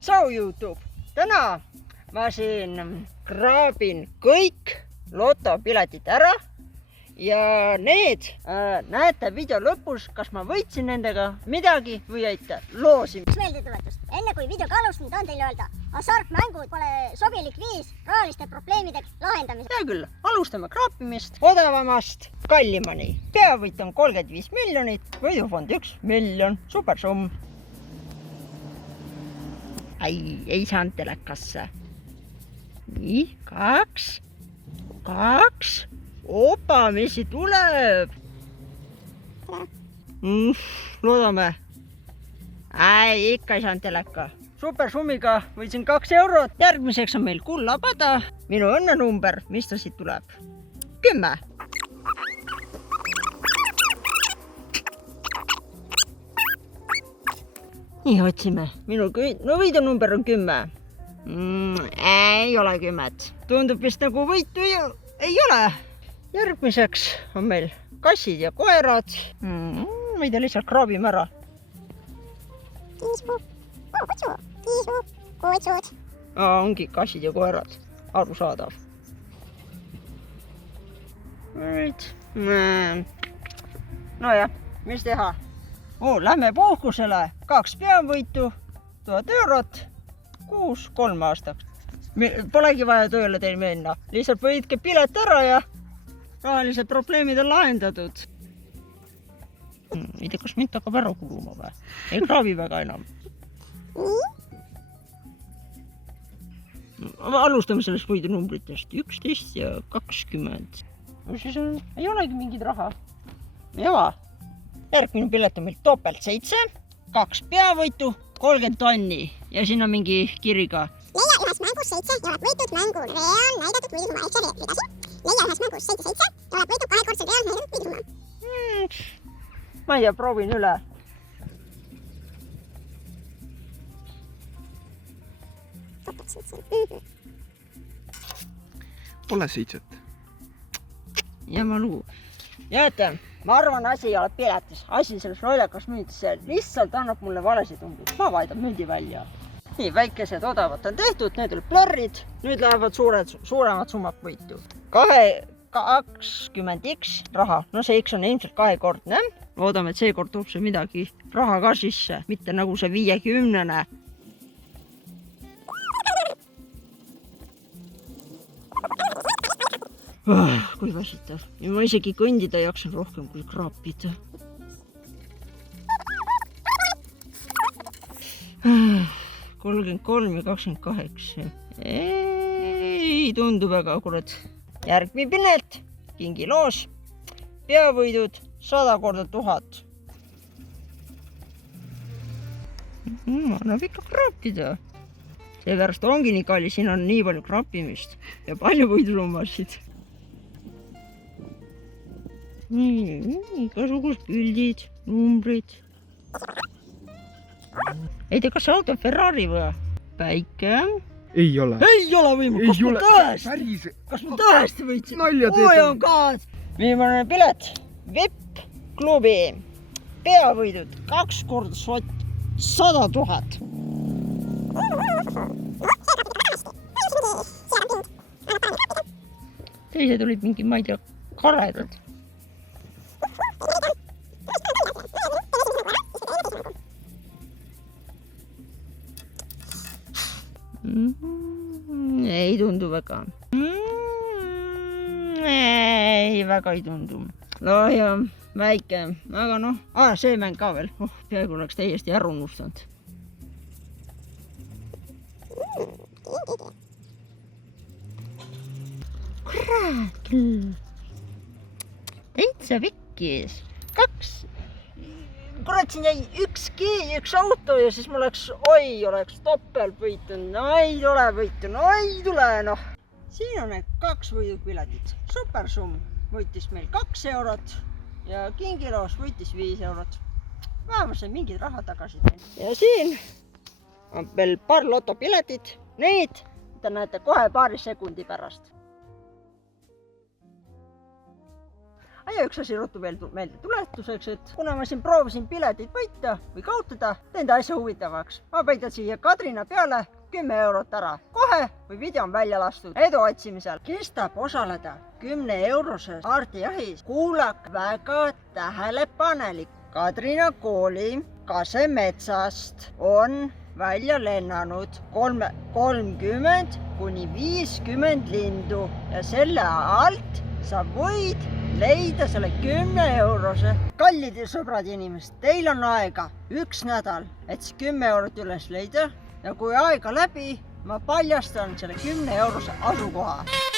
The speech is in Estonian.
So YouTube, täna ma siin kraabin kõik lotopiletid ära ja need näete video lõpus, kas ma võitsin nendega midagi või jäite loosi. Meeldetuletust. Enne kui videoga alustan, tahan teile öelda, hasartmängud pole sobilik viis rahaliste probleemide lahendamiseks. Hea küll, alustame kraapimist odavamast kallimani. Peavõit on 35 miljonit, võidufond 1 miljon, super summ. Ei saanud telekasse. Nii, kaks. Opa, mis siit tuleb? Loodame. Ikka ei saanud teleka. Super summiga võitsin 2 eurot. Järgmiseks on meil kullabada. Minu õnnenumber, mis ta siit tuleb? 10. Nii otsime. Minu võidunumber on 10. Ei ole 10. Tundub vist nagu võitu ei ole. Järgmiseks on meil kassid ja koerad. Ma ei tea, lihtsalt kraabime ära. Kutsud. Ongi kassid ja koerad. Arusaadav. Nojah, mis teha? Lähme puhkusele. 2 peavõitu, 1000 eurot, 3 aastaks. Polegi vaja tööle teil minna. Lihtsalt võidke pilet ära ja rahalised probleemid on lahendatud. Ei tea, kas mind hakkab ära kuluma või? Ei kraabi väga enam. Alustame sellest võidunumbritest. 11 ja 20. Siis ei olegi mingid raha. Jaa. Järgmine pilet on meil topelt 7, 2 peavõitu, 30 tonni ja siin on mingi kiriga. Leia ühes mängus 7 ja oled võitud mängu real näidatud võidusumma ehk see reeglid asi. Leia ühes mängus 7 ja oled võitud 2-kordse real näidatud võidusumma. Ma ei tea, proovin üle. Topelt 7. Pole 7. Jama lugu. Jääte, ma arvan, asi ei ole piletis. Asi selles lollakas müüdis. Lihtsalt annab mulle valesid umbes. Ma vaidab müüdi välja. Nii, väikesed odavad on tehtud. Need olid plärrid. Nüüd lähevad suuremad summad võitu. 20x raha. No see X on ilmselt 2-kordne. Loodame, et seekord toob see midagi raha ka sisse. Mitte nagu see 50-ne. Kui väsitav. Ja ma isegi kõndida jaksan rohkem kui kraapida. 33 ja 28. Ei tundu väga, kurat. Järgmine pilet. Kingiloos. Peavõidud 100 korda 1000. Annab ikka kraapida. Seepärast ongi nii kalli. Siin on nii palju kraapimist ja palju võidusummasid. Igasugused pildid, numbrid. Ei tea, kas see auto Ferrari või? Päike. Ei ole. Ei ole võimalik. Kas ma tõesti võitsin? Nalja teed. Oi on kaas. Viimane pilet. VIP klubi. Peavõidud 2 korda 100 000. Teised olid mingi, ma ei tea, karedad. Ei tundu väga. Ei, väga ei tundu. No ja väike, aga noh. See mäng ka veel. Peaaegu oleks täiesti ära unustanud. Kurat küll. Täitsa vikkis. 2. Kurat, siin jäi 1 auto ja siis mul oleks topelt võitud. No ei tule võitu, no ei tule, noh. Siin on need 2 võidupiletit. Super summ võitis meil 2 eurot ja kingiloos võitis 5 eurot. Vähemalt sai mingid raha tagasi. Ja siin on veel paar lotopiletit. Neid te näete kohe paari sekundi pärast. ja üks asi ruttu veel meelde tuletuseks, et kuna ma siin proovisin pileteid võita või kaotada, teen ta asja huvitavaks. Ma peidan siia Kadrina peale 10 eurot ära. Kohe, kui video on välja lastud, edu otsimisel. Kes tahab osaleda 10 euroses kaardijahis, kuulake väga tähelepanelik. Kadrina kooli Kasemetsast on välja lennanud 30 kuni 50 lindu ja selle alt sa võid leida selle 10 eurose. Kallid sõbrad ja inimesed, teil on aega 1 nädal, et see 10 eurot üles leida ja kui aega läbi, ma paljastan selle 10 eurose asukoha.